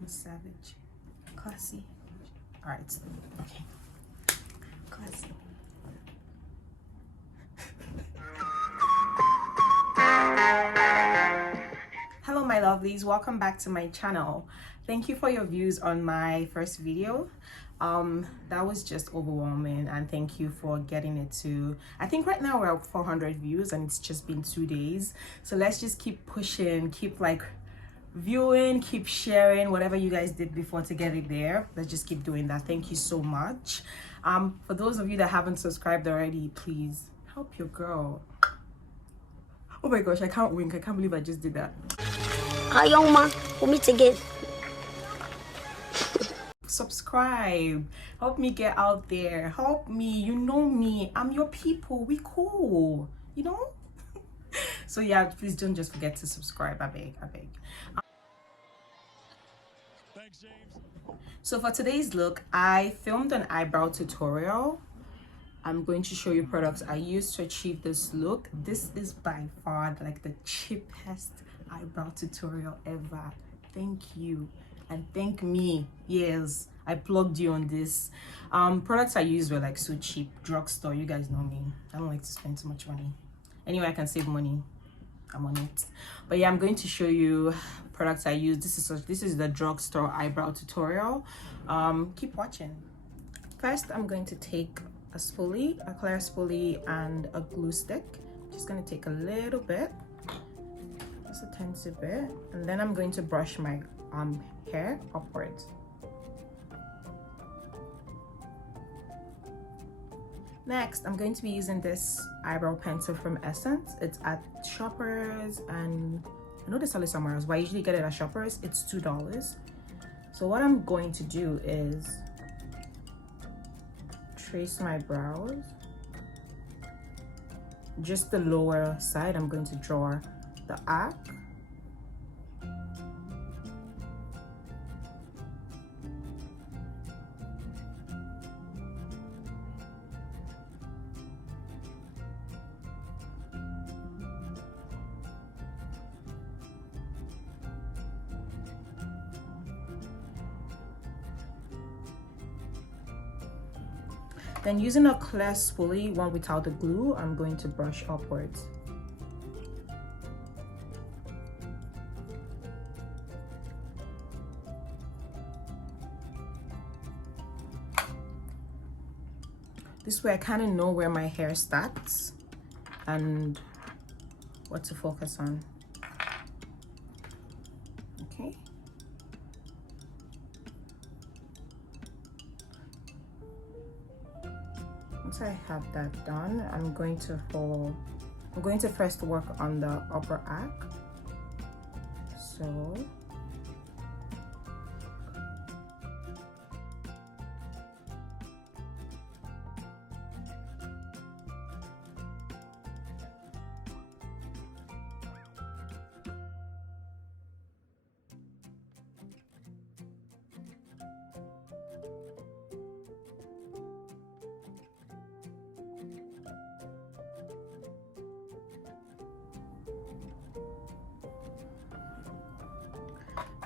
I'm a savage. Classy. All right. Okay. Classy. Hello my lovelies, welcome back to my channel. Thank you for your views on my first video. That was just overwhelming, and thank you for getting it to, I think right now we're at 400 views and it's just been 2 days. So let's just keep pushing, keep like viewing, keep sharing whatever you guys did before to get it there. Let's just keep doing that. Thank you so much. For those of you that haven't subscribed already, please help your girl. Oh my gosh, I can't wink. I can't believe I just did that. Hi, young man, for me to get. Subscribe, help me get out there, help me, you know me, I'm your people, we cool, you know. So yeah, please don't just forget to subscribe, I beg. Thanks, James. So for today's look, I filmed an eyebrow tutorial. I'm going to show you products I used to achieve this look. This is by far like the cheapest eyebrow tutorial ever. Thank you. And thank me. Yes, I plugged you on this. Products I used were like so cheap. Drugstore, you guys know me. I don't like to spend too much money. Anyway, I can save money. I'm on it. But yeah, I'm going to show you products I use. This is the drugstore eyebrow tutorial. Keep watching. First, I'm going to take a spoolie, a clear spoolie, and a glue stick. Just gonna take a little bit, just a tiny bit, and then I'm going to brush my hair upwards. Next, I'm going to be using this eyebrow pencil from Essence. It's at Shoppers, and I know they sell it somewhere else, but I usually get it at Shoppers. It's $2. So what I'm going to do is trace my brows, just the lower side. I'm going to draw the arc. Then using a clear spoolie, one without the glue, I'm going to brush upwards. This way I kind of know where my hair starts and what to focus on. Okay. Once I have that done, I'm going to first work on the upper arc. So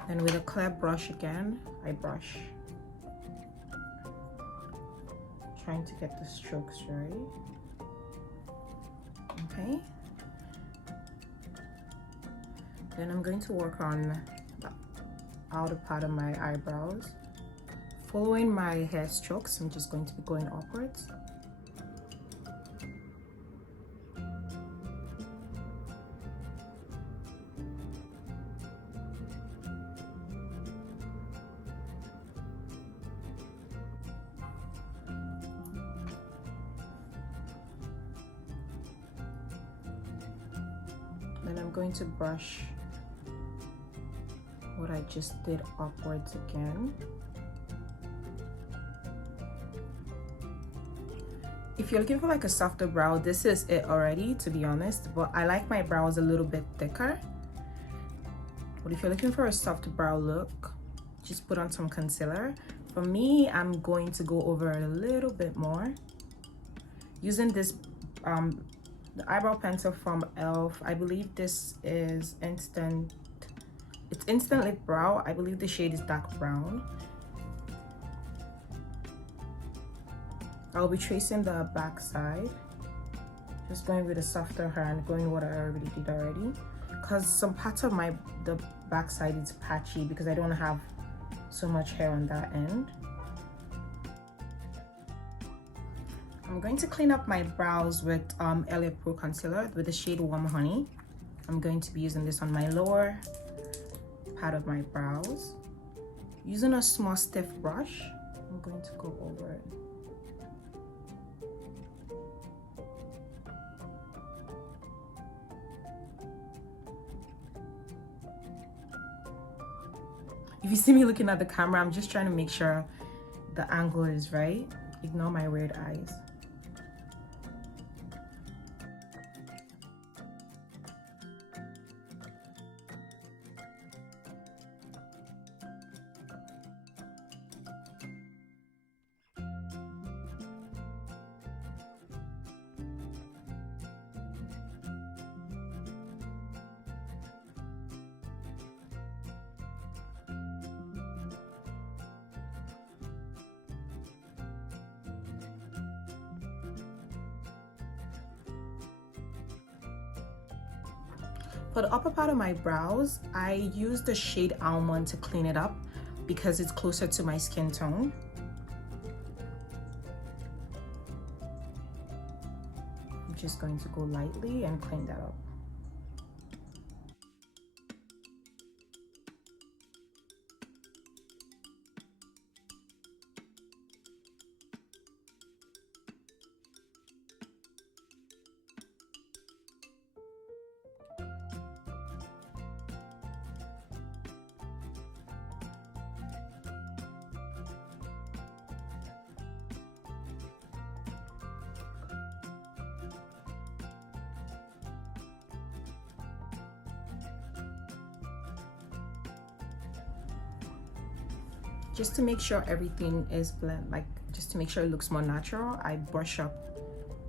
then with a clear brush again, I brush, trying to get the strokes right. Okay. Then I'm going to work on the outer part of my eyebrows. Following my hair strokes, I'm just going to be going upwards. Then I'm going to brush what I just did upwards again. If you're looking for like a softer brow, this is it already, to be honest, but I like my brows a little bit thicker. But if you're looking for a soft brow look, just put on some concealer. For me, I'm going to go over it a little bit more using this the eyebrow pencil from ELF. I believe this is instant It's instant lip brow. I believe the shade is dark brown. I'll be tracing the back side, just going with a softer hand, going what I already did already, because some parts of the back side is patchy because I don't have so much hair on that end. I'm going to clean up my brows with LA Pro concealer with the shade Warm Honey. I'm going to be using this on my lower part of my brows. Using a small stiff brush, I'm going to go over it. If you see me looking at the camera, I'm just trying to make sure the angle is right. Ignore my weird eyes. For the upper part of my brows, I use the shade Almond to clean it up because it's closer to my skin tone. I'm just going to go lightly and clean that up. Just to make sure everything is blend, like just to make sure it looks more natural, I brush up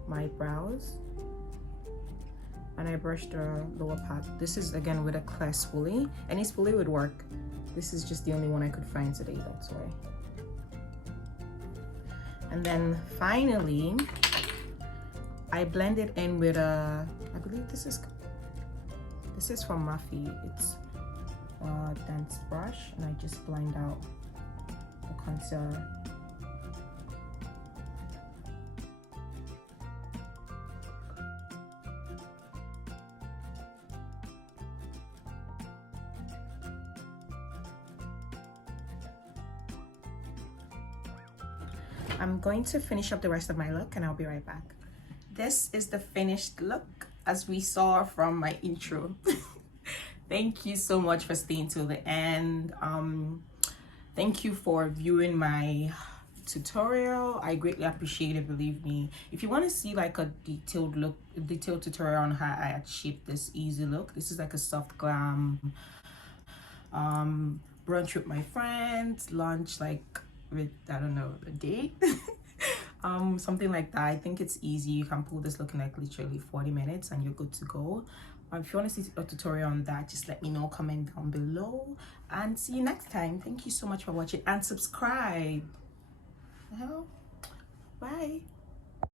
my brows and I brush the lower part. This is again with a clear spoolie. Any spoolie would work. This is just the only one I could find today, that's why. And then finally, I blend it in with a, I believe this is from Muffy. It's a dense brush, and I just blend out the concealer. I'm going to finish up the rest of my look and I'll be right back. This is the finished look as we saw from my intro. Thank you so much for staying till the end. Thank you for viewing my tutorial. I greatly appreciate it, believe me. If you want to see like a detailed tutorial on how I achieved this easy look, this is like a soft glam brunch with my friends, lunch like with, I don't know, a date. Something like that. I think it's easy. You can pull this look in like literally 40 minutes and you're good to go. If you want to see a tutorial on that, just let me know, comment down below, and see you next time. Thank you so much for watching and subscribe. Bye.